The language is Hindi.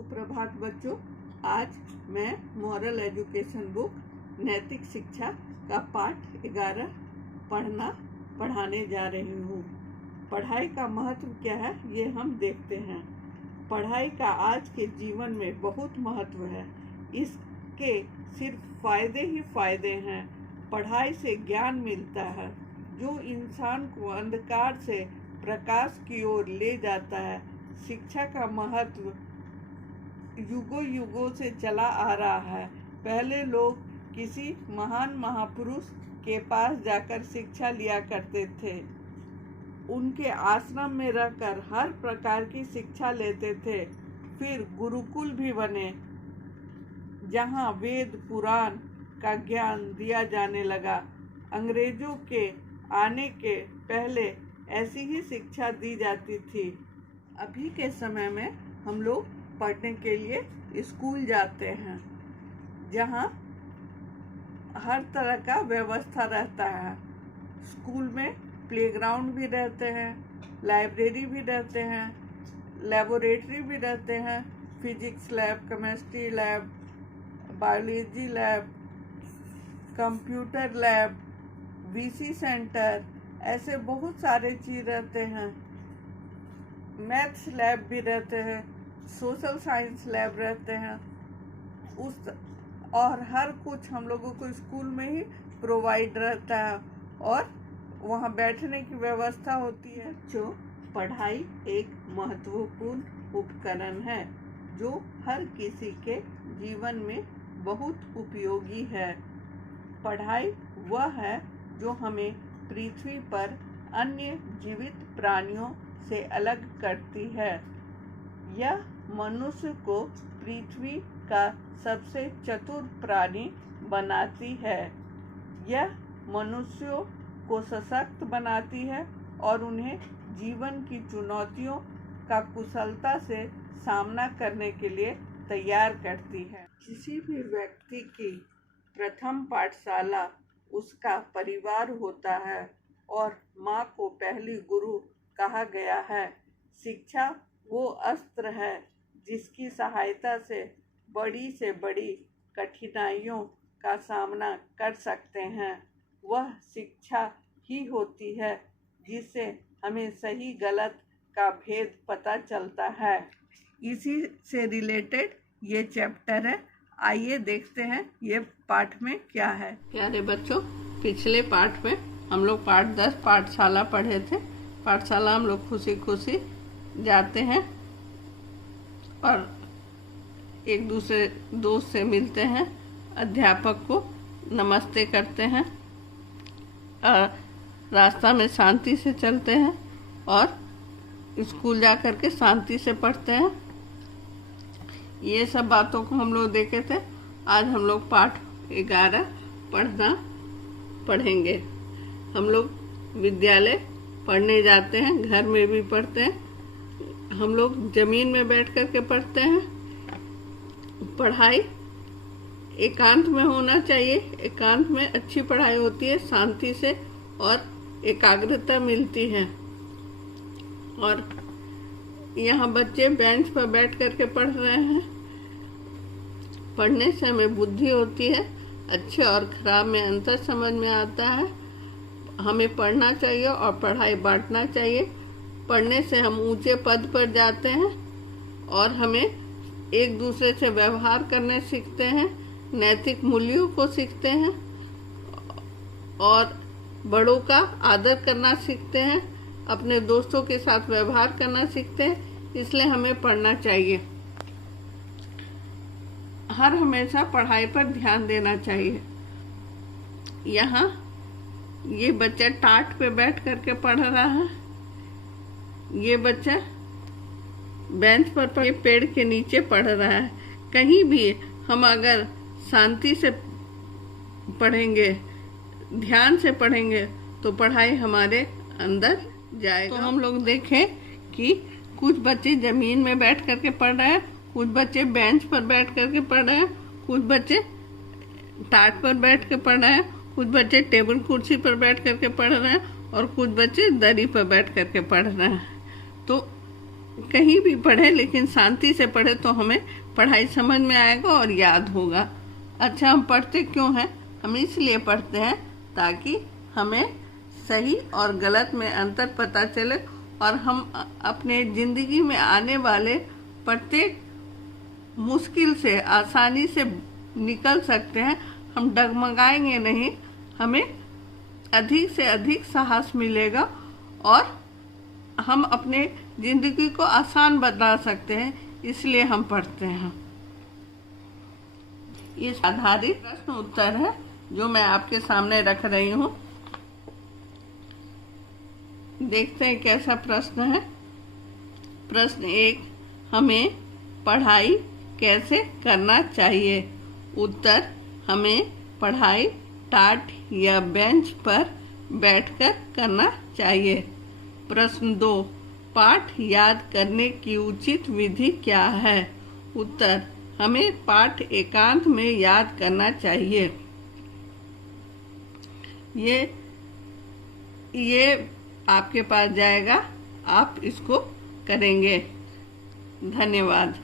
सुप्रभात बच्चों। आज मैं मॉरल एजुकेशन बुक नैतिक शिक्षा का पाठ 11 पढ़ाने जा रही हूँ। पढ़ाई का महत्व क्या है ये हम देखते हैं। पढ़ाई का आज के जीवन में बहुत महत्व है। इसके सिर्फ फायदे ही फायदे हैं। पढ़ाई से ज्ञान मिलता है जो इंसान को अंधकार से प्रकाश की ओर ले जाता है। शिक्षा का महत्व युगों युगों से चला आ रहा है। पहले लोग किसी महान महापुरुष के पास जाकर शिक्षा लिया करते थे। उनके आश्रम में रहकर हर प्रकार की शिक्षा लेते थे। फिर गुरुकुल भी बने जहाँ वेद पुराण का ज्ञान दिया जाने लगा। अंग्रेजों के आने के पहले ऐसी ही शिक्षा दी जाती थी। अभी के समय में हम लोग पढ़ने के लिए स्कूल जाते हैं जहाँ हर तरह का व्यवस्था रहता है। स्कूल में प्लेग्राउंड भी रहते हैं, लाइब्रेरी भी रहते हैं, लेबोरेटरी भी रहते हैं, physics lab, chemistry lab, biology lab, computer lab, VC centre, ऐसे बहुत सारे चीज़ रहते हैं। मैथ्स लैब भी रहते हैं, सोशल साइंस लैब रहते हैं। और हर कुछ हम लोगों को स्कूल में ही प्रोवाइड रहता है और वहाँ बैठने की व्यवस्था होती है। जो पढ़ाई एक महत्वपूर्ण उपकरण है जो हर किसी के जीवन में बहुत उपयोगी है। पढ़ाई वह है जो हमें पृथ्वी पर अन्य जीवित प्राणियों से अलग करती है। यह मनुष्य को पृथ्वी का सबसे चतुर प्राणी बनाती है। यह मनुष्यों को सशक्त बनाती है और उन्हें जीवन की चुनौतियों का कुशलता से सामना करने के लिए तैयार करती है। किसी भी व्यक्ति की प्रथम पाठशाला उसका परिवार होता है और माँ को पहली गुरु कहा गया है। शिक्षा वो अस्त्र है जिसकी सहायता से बड़ी कठिनाइयों का सामना कर सकते हैं। वह शिक्षा ही होती है जिससे हमें सही गलत का भेद पता चलता है। इसी से रिलेटेड ये चैप्टर है। आइए देखते हैं ये पाठ में क्या है। प्यारे बच्चों, पिछले पाठ में हम लोग पाठ 10 पाठशाला पढ़े थे। पाठशाला हम लोग खुशी खुशी जाते हैं और एक दूसरे दोस्त से मिलते हैं, अध्यापक को नमस्ते करते हैं, रास्ता में शांति से चलते हैं और स्कूल जा कर के शांति से पढ़ते हैं। ये सब बातों को हम लोग देखे थे। आज हम लोग पाठ 11 पढ़ेंगे। हम लोग विद्यालय पढ़ने जाते हैं, घर में भी पढ़ते हैं। हम लोग जमीन में बैठ कर के पढ़ते हैं। पढ़ाई एकांत में होना चाहिए। एकांत में अच्छी पढ़ाई होती है, शांति से और एकाग्रता मिलती है। और यहाँ बच्चे बेंच पर बैठ कर के पढ़ रहे हैं। पढ़ने से हमें बुद्धि होती है, अच्छे और खराब में अंतर समझ में आता है। हमें पढ़ना चाहिए और पढ़ाई बांटना चाहिए। पढ़ने से हम ऊंचे पद पर जाते हैं और हमें एक दूसरे से व्यवहार करने सीखते हैं, नैतिक मूल्यों को सीखते हैं और बड़ों का आदर करना सीखते हैं, अपने दोस्तों के साथ व्यवहार करना सीखते हैं। इसलिए हमें पढ़ना चाहिए। हर हमेशा पढ़ाई पर ध्यान देना चाहिए। यहाँ ये बच्चा टाट पे बैठ करके पढ़ रहा है। ये बच्चा बेंच पर पेड़ के नीचे पढ़ रहा है। कहीं भी हम अगर शांति से पढ़ेंगे, ध्यान से पढ़ेंगे तो पढ़ाई हमारे अंदर जाएगा। तो हम लोग देखें कि कुछ बच्चे जमीन में बैठ करके पढ़ रहे हैं, कुछ बच्चे बेंच पर बैठ करके पढ़ रहे हैं, कुछ बच्चे टाट पर बैठ के पढ़ रहे हैं, कुछ बच्चे टेबल कुर्सी पर बैठ करके पढ़ रहे हैं और कुछ बच्चे दरी पर बैठ करके पढ़ रहे हैं। तो कहीं भी पढ़े लेकिन शांति से पढ़े तो हमें पढ़ाई समझ में आएगा और याद होगा। अच्छा, हम पढ़ते क्यों हैं? हम इसलिए पढ़ते हैं ताकि हमें सही और गलत में अंतर पता चले और हम अपने ज़िंदगी में आने वाले प्रत्येक मुश्किल से आसानी से निकल सकते हैं। हम डगमगाएंगे नहीं, हमें अधिक से अधिक साहस मिलेगा और हम अपने ज़िंदगी को आसान बना सकते हैं, इसलिए हम पढ़ते हैं। इस आधारित प्रश्न उत्तर है जो मैं आपके सामने रख रही हूँ। देखते हैं कैसा प्रश्न है। प्रश्न 1, हमें पढ़ाई कैसे करना चाहिए? उत्तर, हमें पढ़ाई टाट या बेंच पर बैठकर करना चाहिए। प्रश्न 2, पाठ याद करने की उचित विधि क्या है? उत्तर, हमें पाठ एकांत में याद करना चाहिए। ये आपके पास जाएगा, आप इसको करेंगे। धन्यवाद।